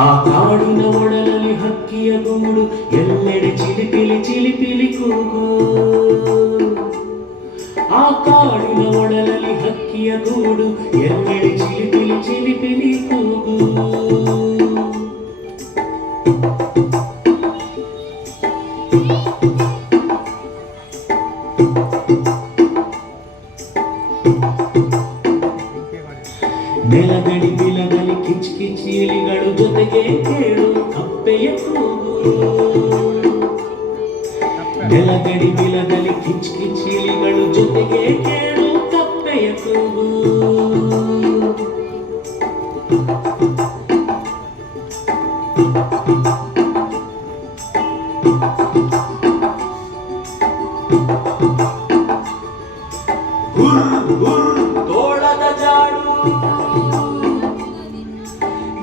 ಆ ಕಾಡಿನ ಒಡಲಲ್ಲಿ ಹಕ್ಕಿಯ ಗೂಡು, ಎಲ್ಲೆಡೆ ಚಿಲಿಪಿಲಿ ಚಿಲಿಪಿಲಿ ಕೂಗು. ಆ ಕಾಡಿನ ಒಡಲಲ್ಲಿ ಹಕ್ಕಿಯ ಗೂಡು, ಎಲ್ಲೆಡೆ ಚಿಲಿಪಿಲಿ ಚಿಲಿಪಿಲಿ ಕೂಗು. ನೆಲಗಡಿ ಬಿಲಗಲಿ ಕಿಚ್ ಕಿಚ್ ಇಲಿಗಳು, ಜೊತೆಗೆ ಕೇಳು ಕಪ್ಪೆಯ ಕೂಗು. ನೆಲಗಡಿ ಬಿಲಗಲಿ ಕಿಚ್ ಕಿಚ್ ಇಲಿಗಳು, ಜೊತೆಗೆ ಕೇಳು ಕಪ್ಪೆಯ ಕೂಗು. ತೋಳದ ಜಾಡು,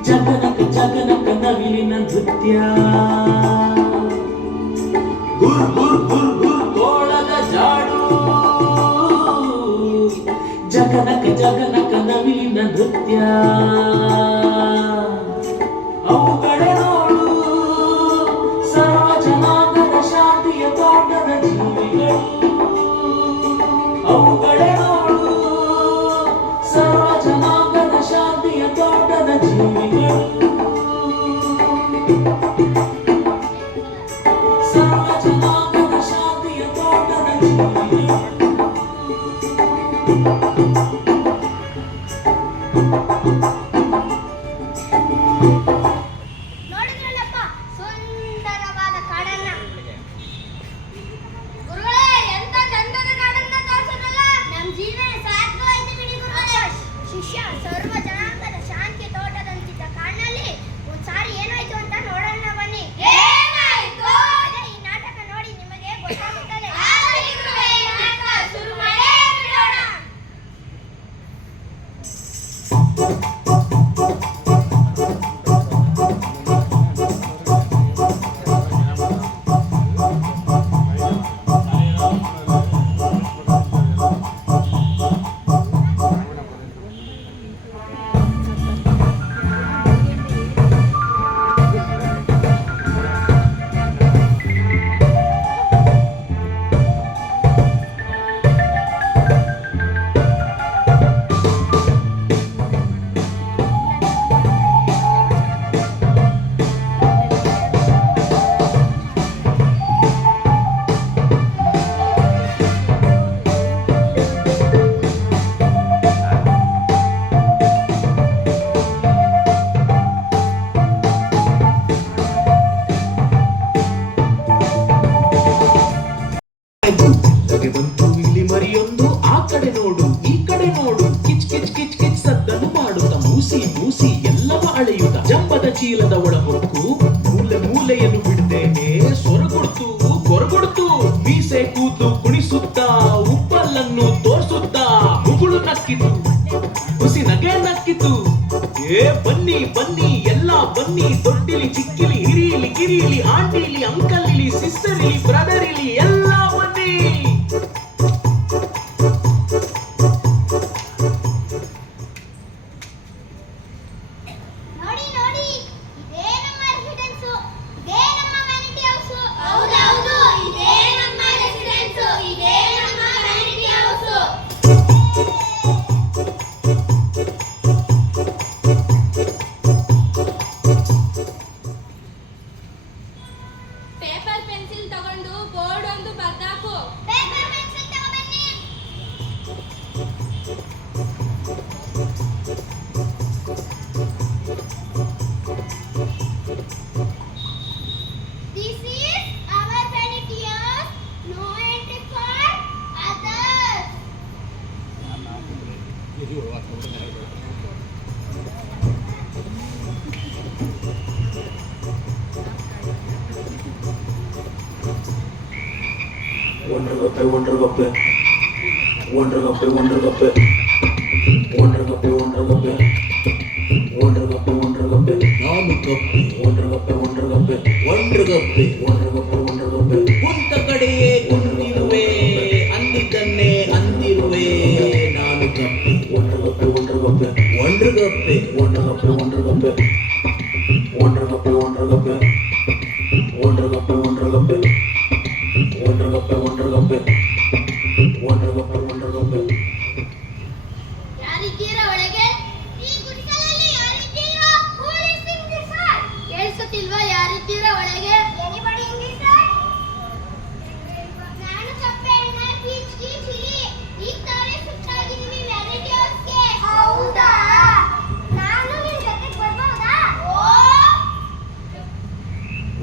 ಜಗನಕ ಜಗನಕ ನವಿಲಿನ ನೃತ್ಯ. ಗುರ್ ಗುರ್ ಗುರ್ ಗುರ್ ತೋಳದ ಜಾಡು, ಜಗನಕ ಜಗನಕ ನವಿಲಿನ ನೃತ್ಯ. ಅವುಗಳೇ ನೋಡು ಸರ್ವ ಜನಾಂಗದ ಶಾಂತಿಯ ತೋಟದ ಜೀವಿಗಳು. ಅವುಗಳೇ ನೋಡು ಸರ್ವ ಜನಾಂಗದ ಶಾಂತಿಯ ತೋಟದ ಜೀವಿಗಳು. ಸರ್ವ ಜನಾಂಗದ ಶಾಂತಿಯ ತೋಟದ ಜೀವಿಗಳು. ನೋಡಿದ್ರಲ್ಲಪ್ಪ ಸುಂದರವಾದ ಕಾಡನ್ನ. ಗುರುಗಳೇ, ಎಂತ ಚಂದದ ಕಾಡನ್ನ ತೋರಿಸಿದ್ರಲ್ಲ. ನಮ್ ಜೀವನ ಸಾರ್ಥಕವಾಯ್ತು ಬಿಡಿ ಗುರುಗಳೇ. ಶಿಷ್ಯ, ಸರ್ವ ಜನಾಂಗದ ಶಾಂತಿ ತೋಟದಂತಿದ್ದ ಕಾಡ ಒಳ ಹೊಕ್ಕು ಮೂಲೆ ಮೂಲೆಯನ್ನು ಬಿಡ್ತೇನೆ ಸೊರಗೊಡ್ತು ಕೊರಗೊಡ್ತು ಮೀಸೆ ಕೂತು ಕುಣಿಸುತ್ತಾ ಉಪ್ಪಲ್ಲನ್ನು ತೋರಿಸುತ್ತಾ ಮುಗುಳು ನಕ್ಕಿತು ಹುಸಿ ನಗೆ ನಕ್ಕಿತು. ಏ ಬನ್ನಿ ಬನ್ನಿ ಎಲ್ಲ ಬನ್ನಿ, ದೊಡ್ಡಿಲಿ ಚಿಕ್ಕಿಲಿ ಹಿರಿಲಿ ಕಿರಿಲಿ ಆಂಟಿಲಿ ಅಂಕಲ್ ಇಲಿ ಸಿಸ್ಟರ್ ಇಲಿ ಬ್ರದರ್ ಇಲಿ ಎಲ್ಲ ಬನ್ನಿ. ನೋಡಿ ನೋಡಿ, ಇದೇ ನಮ್ಮ ರೆಸಿಡೆನ್ಸ್, ಇದೇ ನಮ್ಮ ವ್ಯಾನಿಟಿ ಹೌಸ್. ಹೌದೌದು, ಇದೇ ನಮ್ಮ ರೆಸಿಡೆನ್ಸ್, ಇದೇ ನಮ್ಮ ವ್ಯಾನಿಟಿ ಹೌಸ್. ಪೇಪರ್ ಪೆನ್ಸಿಲ್ ತಗೊಂಡು ಬೋರ್ಡ್ ಒಂದು ಬರ್ದಾಕು. ಪೇಪರ್ ಪೆನ್ಸಿಲ್ ತಗೊಬನ್ನಿ. This is our vanity house. No entry for others. ಒಂಡ್ರಗಪ್ಪೆ ಒಂಡ್ರಗಪ್ಪೆ ಒಂಡ್ರಗಪ್ಪೆ ಒಂಡ್ರಗಪ್ಪೆ ಒಂಡ್ರಗಪ್ಪೆ ಒಂಡ್ರಗಪ್ಪೆ ಒಂಡ್ರಗಪ್ಪೆ ಒಂಡ್ರಗಪ್ಪೆ ನಾನು ಕಪ್ಪೆ ಒಂಡ್ರಗಪ್ಪೆ ಒಂಡ್ರಗಪ್ಪೆ ಒಂಡ್ರಗಪ್ಪೆ ಒಂಡ್ರಗಪ್ಪೆ ಒಂಡ್ರಗಪ್ಪೆ ಕುಂತ ಕಡೆಯೇ ಕುಂತಿರುವೆ ಅಂದಿದ್ದನ್ನೇ ಅಂದಿರುವೆ ನಾನು ಕಪ್ಪೆ ಒಂಡ್ರಗಪ್ಪೆ ಒಂಡ್ರಗಪ್ಪೆ ಒಂಡ್ರಗಪ್ಪೆ ಒಂಡ್ರಗಪ್ಪೆ ಒಂಡ್ರಗಪ್ಪೆ ಒಂಡ್ರಗಪ್ಪೆ ಒಂಡ್ರಗಪ್ಪೆ ಒಂಡ್ರಗಪ್ಪೆ ಒಂಡ್ರಗಪ್ಪೆ ಒಂಡ್ರಗಪ್ಪೆ ಒಂಡ್ರಗಪ್ಪೆ ಒಂಡ್ರಗಪ್ಪೆ ಒಂಡ್ರಗಪ್ಪೆ. ಯಾರಿದ್ದೀರಾ ಒಳಗೆ? ಈ ಗುಡಿಸಲಲ್ಲಿ ಯಾರಿದ್ದೀರಾ? Who is in this house? ಕೇಳಿಸುತ್ತಿಲ್ವಾ? ಯಾರಿದ್ದೀರಾ ಒಳಗೆ? Anybody in this house? ನಾನು ಕಪ್ಪೆ ಅಣ್ಣ, ಕೀಚ್ ಕೀಚ್ ಇಲಿ. ಈಗ ತಾನೇ ಸುತ್ತಾಗಿದ್ದೀವಿ ವ್ಯಾನಿಟಿ ಹೌಸ್ಗೆ. ಹೌದಾ? ನಾನು ನಿನ್ ಜೊತೆಗೆ ಬರ್ಬಹುದಾ?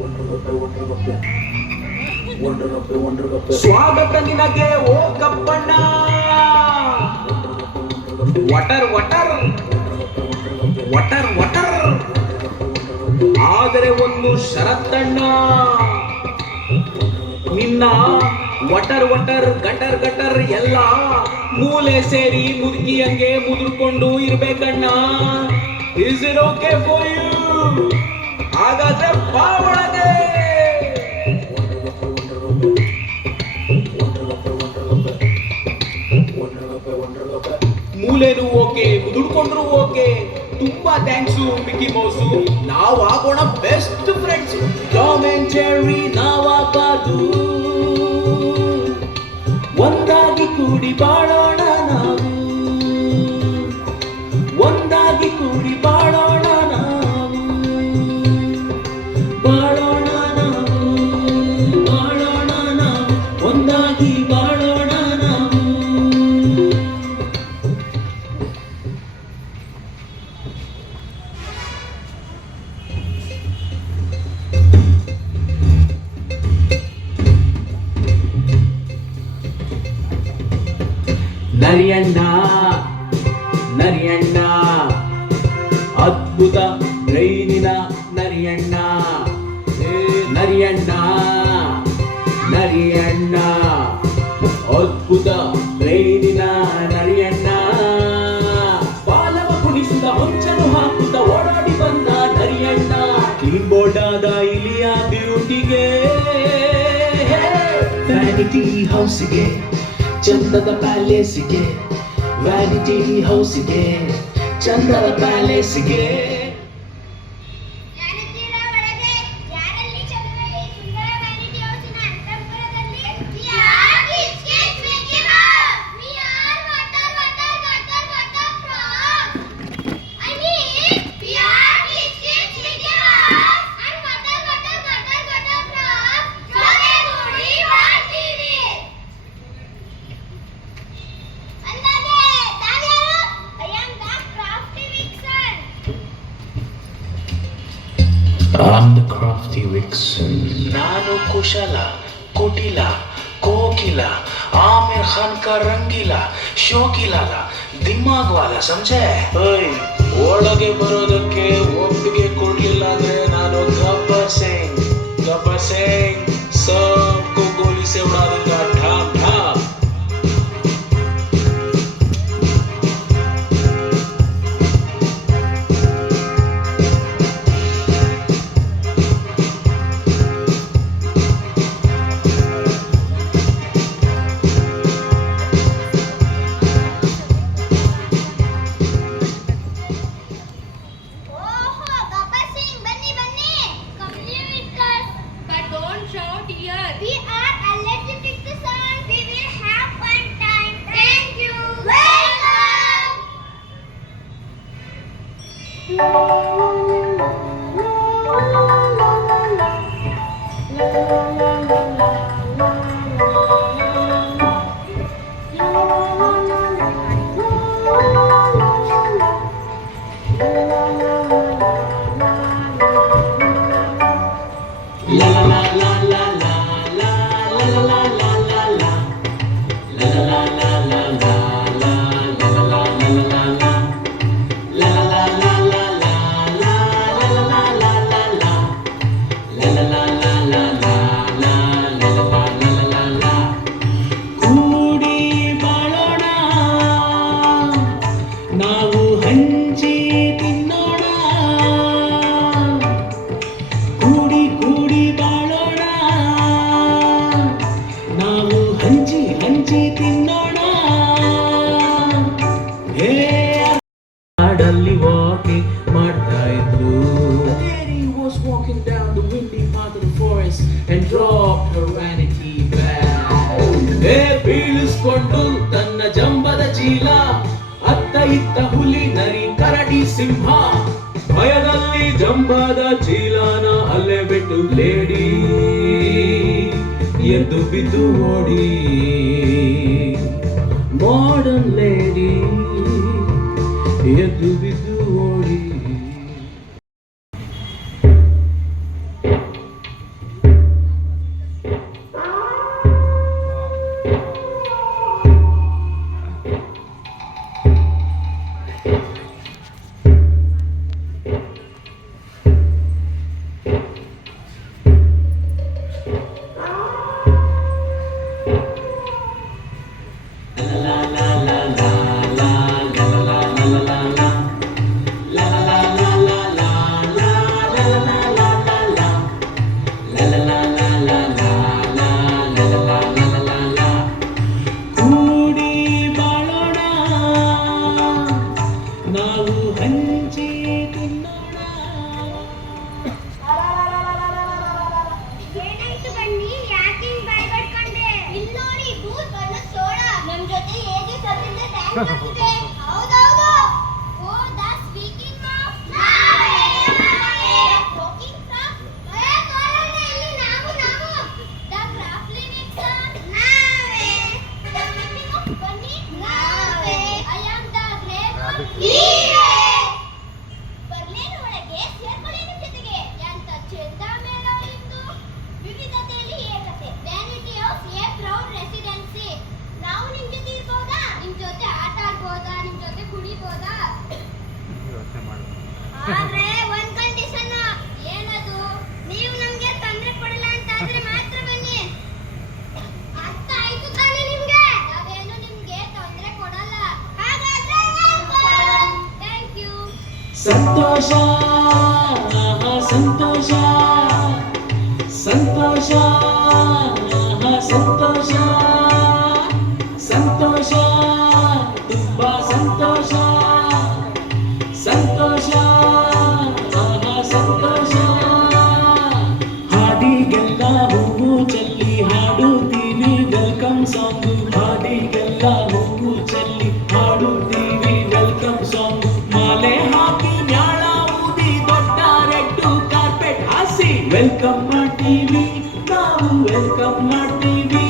ಒಂಡ್ರಗಪ್ಪೆ ಒಂಡ್ರಗಪ್ಪೆ ಒಂಡ್ರಗಪ್ಪೆ ಒಂಡ್ರಗಪ್ಪೆ. ಸ್ವಾಗತ ನಿನಗೆ ಓ ಕಪ್ಪಣ್ಣ. ವಟರ್ ವಟರ್ ವಟರ್ ವಟರ್. ಆದರೆ ಒಂದು ಷರತ್ತಣ್ಣ, ನಿನ್ನ ವಟರ್ ವಟರ್ ಗಟರ್ ಗಟರ್ ಎಲ್ಲ ಮೂಲೆ ಸೇರಿ ಮುದುಕಿಯಂಗೆ ಮುದುರ್ಕೊಂಡು ಇರ್ಬೇಕಣ್ಣ. Is it okay for you? ಹಾಗಾದ್ರೆ ಬಾ ಒಳಗೆ. ಮೂಲೆನೂ ಓಕೆ, ಮುದುಡ್ಕೊಂಡ್ರು ಓಕೆ. ತುಂಬಾ ಥ್ಯಾಂಕ್ಸು ಮಿಕ್ಕಿ ಮೌಸು. ನಾವು ಆಗೋಣ best friends. Tom and Jerry ನಾವಾಗಬಾರ್ದು, ಒಂದಾಗಿ ಕೂಡಿ ಬಾಳೋಣ ನಾವು, ಒಂದಾಗಿ ಕೂಡಿ ಬಾಳೋಣ ನಾವು, ಬಾಳೋಣ ನಾವು, ಬಾಳೋಣ ನಾವು, ಒಂದಾಗಿ ಬಾಳೋಣ ನಾವು. ನರಿಯಣ್ಣ ನರಿಯಣ್ಣ, ಅದ್ಭುತ ಬ್ರೈನಿನ ನರಿಯಣ್ಣ. ನರಿಯಣ್ಣ ನರಿಯಣ್ಣ, ಅದ್ಭುತ ಬ್ರೈನಿನ ನರಿಯಣ್ಣ. ಬಾಲವ ಕುಣಿಸುತ್ತ ಹೊಂಚನು ಹಾಕುತ್ತ ಓಡಾಡಿ ಬಂದ ನರಿಯಣ್ಣ. ಕ್ಲೀನ್ ಬೋರ್ಡ್ ಆದ ಇಲಿಯ ಬ್ಯೂಟಿಗೆ, ವ್ಯಾನಿಟಿ ಹೌಸ್ಗೆ, ಚಂದದ ಪ್ಯಾಲೇಸಿಗೆ, ವ್ಯಾನಿಟಿ ಹೌಸ್ಗೆ, ಚಂದದ ಪ್ಯಾಲೇಸಿಗೆ. ಯಾರಿದ್ದೀರಾ ಒಳಗೆ? ಯಾರಲ್ಲಿ ಚಂದ್ರವೇ ಈ ಸುಂದರ vanity ಹೌಸಿನ ಅಂತಃಪುರದಲ್ಲಿ? We are Kids Kids Mickey Mouse. We are water water water water frogs. I mean, we are Kids Kids Mickey Mouse and water water water water frogs. ಜೊತೆಗೂಡಿ ಮಾಡ್ತೀವಿ. ಅಂದಾಗೆ ತಾವ್ಯಾರು? I am the crafty vixen. I'm the crafty vixen. ನಾನು ಕುಶಲ, ಕುಟಿಲ, ಕೋಕಿಲ, ಆಮಿರ್ ಖಾನ್ का ರಂಗಿಲ, ಶೋಕಿಲಾಲ, ದಿಮಾಗ್ ವಾಲ, ಸಮझे? ಒಳಗೆ ಬರೋದಕ್ಕೆ ಒಪ್ಪಿಗೆ ಕೊಡ್ಲಿಲ್ಲ ಅಂದ್ರೆ ಕೂಡಿ ಬಾಳೋಣ ನಾವು ಹಂಚಿ ತಿನ್ನೋಣ ಕೂಡಿ ಕೂಡಿ ಬಾಳೋಣ ನಾವು ಹಂಚಿ ಹಂಚಿ ತಿನ್ನೋಣ ಹೇ ಕಾಡಲ್ಲಿ ವಾಕಿಂಗ್ ಮಾಡ್ತಾ ಇದ್ರು Lady was walking down the windy path of the forest and dropped her vanity bag. ಹೇ ಬೀಳಿಸ್ಕೊಂಡು ತನ್ನ ಜಂಬದ ಚೀಲ ಅತ್ತ ಇತ್ತ ಹುಲಿ ನರಿ ಕರಡಿ ಸಿಂಹ ಭಯದಲ್ಲಿ ಜಂಬದ ಚೀಲನ ಅಲ್ಲೇ ಬಿಟ್ಟು ಲೇಡಿ ಎದ್ದು ಬಿದ್ದು ಓಡಿ ಮಾಡರ್ನ್ ಲೇಡಿ ಎದ್ದು ಬಿದ್ದು ಓಡಿ ಕೂಡಿ ಬಾಳೋಣ ನಾವು ಹಂಚಿ ತಿನ್ನೋಣ ಏನಾಯ್ತು ಬನ್ನಿ ಯಾಕೆ ಹಿಂಗ್ ಭಯಪಡ್ಕೊಂಡೆ ಇಲ್ಲಿ ನೋಡಿ ಭೂತ್ ಬಣ್ಣ ಸೋಡ ನಮ್ ಜೊತೆ ಹೇಗೆ ಸದ್ದಿಂದ ಟ್ಯಾಂಕ್ ಹಾಕಿದೆ ಹೌದೌದು ಓ ದ ಸ್ಪೀಕಿಂಗ್ ಆಫ್ ನಾವೇ ಟಾಕಿಂಗ್ ಫ್ರಮ್ ಇಲ್ಲಿ ನಾವು ದ ಕ್ರಾಫ್ಟ್ಲಿ ಮಿಕ್ಸರ್ ನಾವೇ ದ ಸ್ಪೀಕಿಂಗ್ ಆಫ್ ಬನ್ನಿ ನಾವೇ I am the great Berlin ಒಳಗೆ ಸೇರ್ಕೊಳ್ಳಿ ನಿಮ್ ಜೊತೆಗೆ ಎಂತ ಚೆಂದ ಮೇಳ ಇಂದು ವಿವಿಧತೆಯಲ್ಲಿ ಏಕತೆ vanity of A proud residency ನಾವು ನಿಮ್ ಜೊತೆ ಇರ್ಬೋದಾ ನಿಮ್ ಜೊತೆ ಆಟ ಆಡ್ಬೋದಾ ನಿಮ್ ಜೊತೆ ಕುಡಿಬೋದಾ ಆದ್ರೆ ಒಂದ್ ಕಂಡೀಷನ್ ಏನದು ನೀವು ನಮ್ಗೆ ತೊಂದ್ರೆ ಕೊಡಲ್ಲ ಅಂತ ಆದ್ರೆ ಮಾತ್ರ ಬನ್ನಿ ಅರ್ಥ ಆಯ್ತು ತಾನೇ ನಿಮ್ಗೆ ನಾವೇನು ನಿಮ್ಗೆ ತೊಂದ್ರೆ ಕೊಡಲ್ಲ ಹಾಗಾದ್ರೆ ಥ್ಯಾಂಕ್ ಯು ಸಂತೋಷ ಸಂತೋಷ ಸಂತೋಷ ಸಂತೋಷ ಸಂತೋಷ ತುಂಬಾ ಸಂತೋಷ ಸಂತೋಷ ಸಂತೋಷ ಹಾಡಿಗೆಲ್ಲ ಹೂವು ಚೆಲ್ಲಿ ಹಾಡುತ್ತೀವಿ ವೆಲ್ಕಮ್ ಸಾಂಗು ಹಾಡಿಗೆಲ್ಲ ಹೂವು ಚೆಲ್ಲಿ ಹಾಡುತ್ತೀವಿ ವೆಲ್ಕಮ್ ಸಾಂಗು ಮಾಲೆ ಹಾಕಿ ಮ್ಯಾಳ ಊದಿ ದೊಡ್ಡ ರೆಡ್ಡು ಕಾರ್ಪೆಟ್ ಹಾಸಿ ವೆಲ್ಕಮ್ ಮಾಡ್ತೀವಿ ನಾವು ವೆಲ್ಕಮ್ ಮಾಡ್ತೀವಿ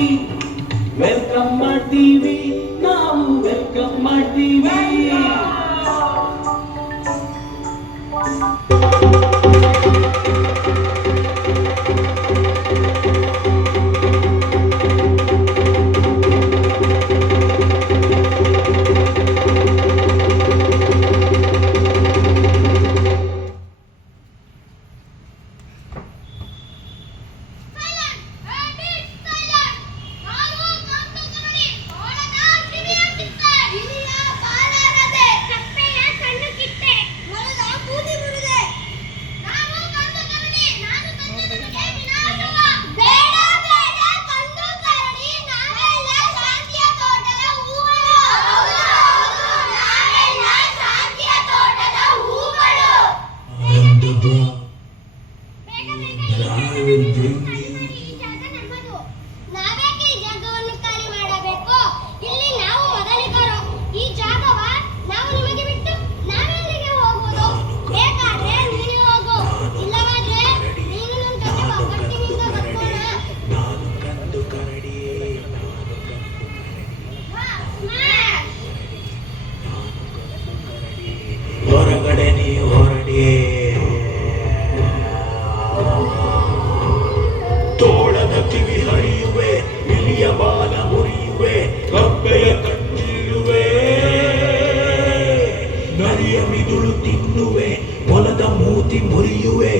ವೆಲ್ಕಮ್ ಮಾಡ್ತೀವಿ ನಾವು ವೆಲ್ಕಮ್ ಮಾಡ್ತೀವಿ ಹೊರಡಿ ತೋಳದ ಕಿವಿ ಹರಿಯುವೆ ಇಲಿಯ ಬಾಲ ಮುರಿಯುವೆ ಕಪ್ಪೆಯ ಕಣ್ಣೀಳುವೆ ನರಿಯ ಮಿದುಳು ತಿನ್ನುವೆ ಮೊಲದ ಮೂತಿ ಮುರಿಯುವೆ.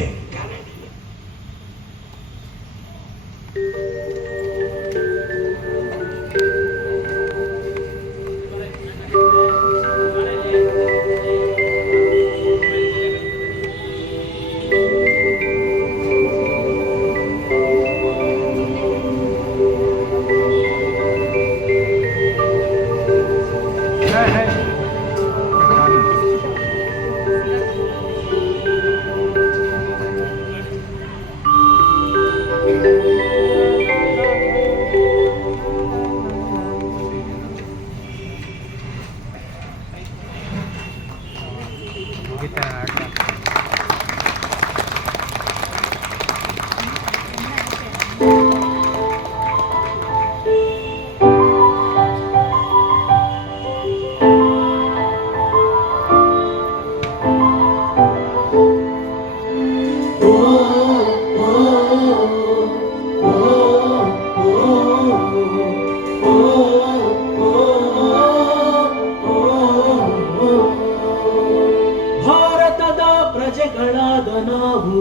ಭಾರತದ ಪ್ರಜೆಗಳಾದ ನಾವು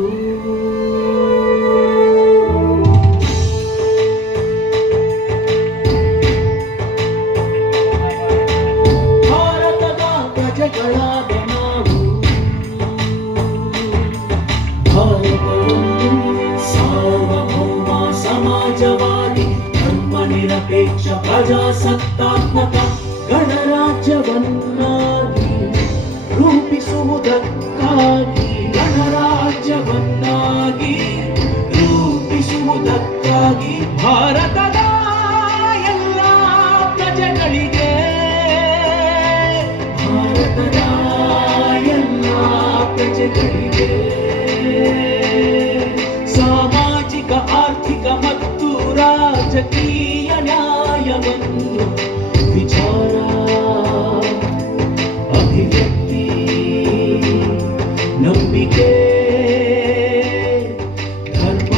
ಭಾರತದ ಪ್ರಜೆಗಳಾದ ನಾವು ಭಾರತವನ್ನು ಸಾರ್ವಭೌಮ ಸಮಾಜವಾದಿ ಧರ್ಮ ನಿರಪೇಕ್ಷ ಪ್ರಜಾಸತ್ತಾತ್ಮಕ ಗಣರಾಜ್ಯವನ್ನಾಗಿ ರೂಪಿಸುವುದಕ್ಕಾಗಿ ಗಣರಾಜ್ಯವನ್ನಾಗಿ ರೂಪಿಸುವುದಕ್ಕಾಗಿ ಭಾರತದ ಎಲ್ಲ ಪ್ರಜೆಗಳಿಗೆ ಭಾರತದ ಎಲ್ಲ ಪ್ರಜೆಗಳಿಗೆ ಸಾಮಾಜಿಕ ಆರ್ಥಿಕ ಮತ್ತು ರಾಜಕೀಯ ನ್ಯಾಯವನ್ನು ವಿಚಾರ ಅಭಿವ್ಯಕ್ತಿ ನಂಬಿಕೆ ಧರ್ಮ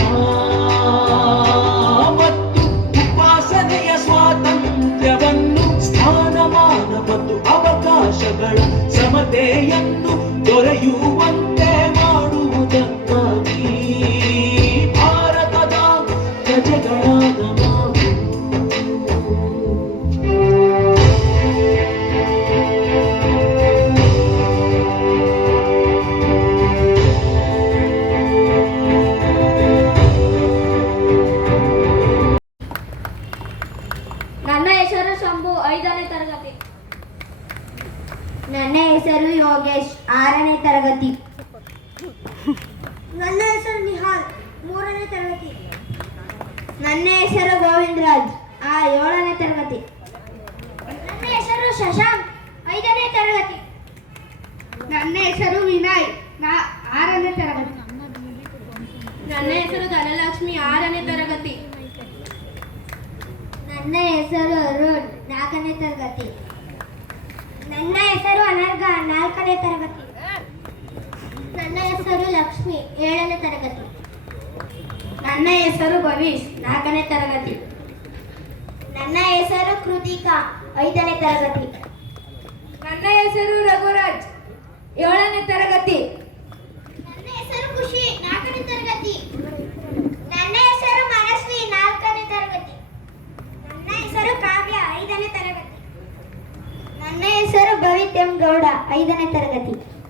ಮತ್ತು ಉಪಾಸನೆಯ ಸ್ವಾತಂತ್ರ್ಯವನ್ನು ಸ್ಥಾನಮಾನ ಮತ್ತು ಅವಕಾಶಗಳ ಸಮತೆಯನ್ನು ದೊರೆಯುವಂತೆ ಮಾಡುವುದಕ್ಕಾಗಿ ಭಾರತದ ಪ್ರಜೆಗಳಾದ ನಾವು ನನ್ನ ಹೆಸರು ಶಂಭು 5ನೇ ತರಗತಿ. ನನ್ನ ಹೆಸರು ಯೋಗೇಶ್ 6ನೇ ತರಗತಿ. ನನ್ನ ಹೆಸರು ನಿಹಾಲ್ 3ನೇ ತರಗತಿ. ನನ್ನ ಹೆಸರು ಗೋವಿಂದರಾಜ್ 7ನೇ ತರಗತಿ. ನನ್ನ ಹೆಸರು ಶಶಾಂಕ್ 5ನೇ ತರಗತಿ. ನನ್ನ ಹೆಸರು ವಿನಯ್ 6ನೇ ತರಗತಿ. ನನ್ನ ಹೆಸರು ಧನಲಕ್ಷ್ಮಿ 6ನೇ ತರಗತಿ. ನನ್ನ ಹೆಸರು ಅರುಣ್ 4ನೇ ತರಗತಿ. ನನ್ನ ಹೆಸರು ಅನರ್ಘ 4ನೇ ತರಗತಿ. ನನ್ನ ಹೆಸರು ಲಕ್ಷ್ಮಿ 7ನೇ ತರಗತಿ. ನನ್ನ ಹೆಸರು ಭವಿಷ್ 4ನೇ ತರಗತಿ. ನನ್ನ ಹೆಸರು ಕೃತಿಕಾ 5ನೇ ತರಗತಿ. ನನ್ನ ಹೆಸರು ರಘುರಾಜ್ 7ನೇ ತರಗತಿ. ನನ್ನ ಹೆಸರು ಖುಷಿ 4ನೇ ತರಗತಿ. ನನ್ನ ಹೆಸರು ಮನಸ್ವಿ 4ನೇ ತರಗತಿ. ನನ್ನ ಹೆಸರು ಕಾವ್ಯ 5ನೇ ತರಗತಿ. ನನ್ನ ಹೆಸರು ಭವಿತ್ ಎಂ ಗೌಡ 5ನೇ ತರಗತಿ.